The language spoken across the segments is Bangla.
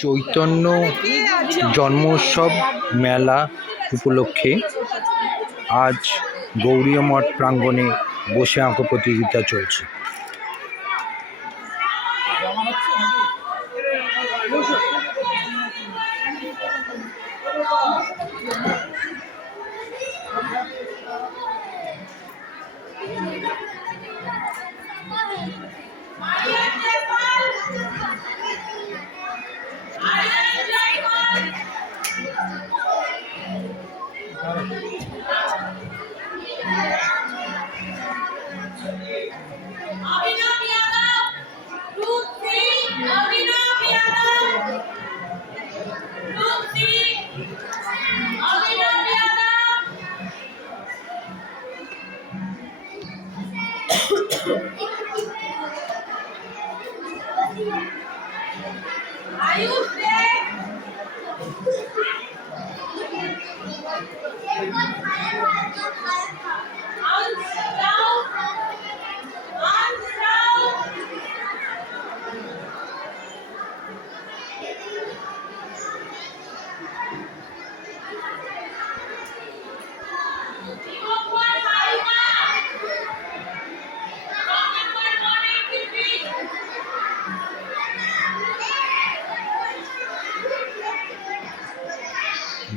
চৈতন্য জন্মোৎসব মেলা উপলক্ষে আজ গৌরীয় মঠ প্রাঙ্গণে বসে আঁকো প্রতিযোগিতা চলছে।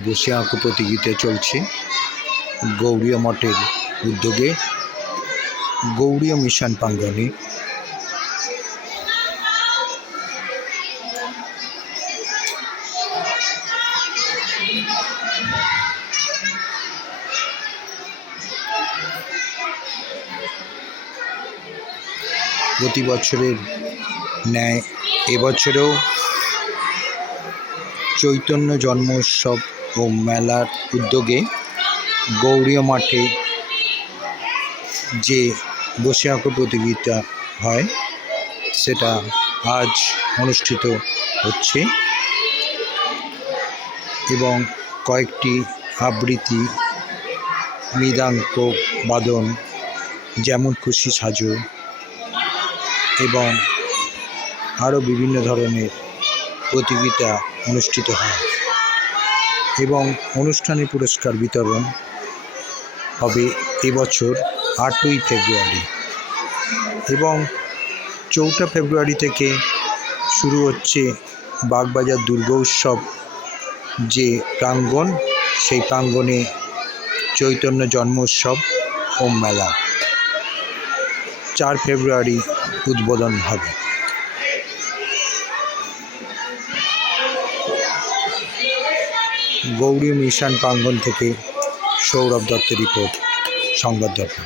বসে আঁকো প্রতিযোগিতা চলছে গৌরীয় মঠের উদ্যোগে গৌরীয় মিশন প্রাঙ্গণে। প্রতি বছরের ন্যায় এবছরেও চৈতন্য জন্মোৎসব ও মেলার উদ্যোগে গৌরীয় মাঠে যে বসে আঁকো প্রতিযোগিতা হয় সেটা আজ অনুষ্ঠিত হচ্ছে এবং কয়েকটি আবৃত্তি, মৃদঙ্গ বাদন, যেমন খুশি সাজো এবং আরও বিভিন্ন ধরনের প্রতিযোগিতা অনুষ্ঠিত হয় এবং অনুষ্ঠানে পুরস্কার বিতরণ হবে এবছর 8ই ফেব্রুয়ারি এবং 4 ফেব্রুয়ারি থেকে শুরু হচ্ছে বাগবাজার দুর্গোৎসব যে প্রাঙ্গণ, সেই প্রাঙ্গণে চৈতন্য জন্মোৎসব ও মেলা 4 ফেব্রুয়ারি উদ্বোধন হবে। গৌরী মিশন প্রাঙ্গণ থেকে সৌরভ দত্তের রিপোর্ট, সংবাদ দর্পণ।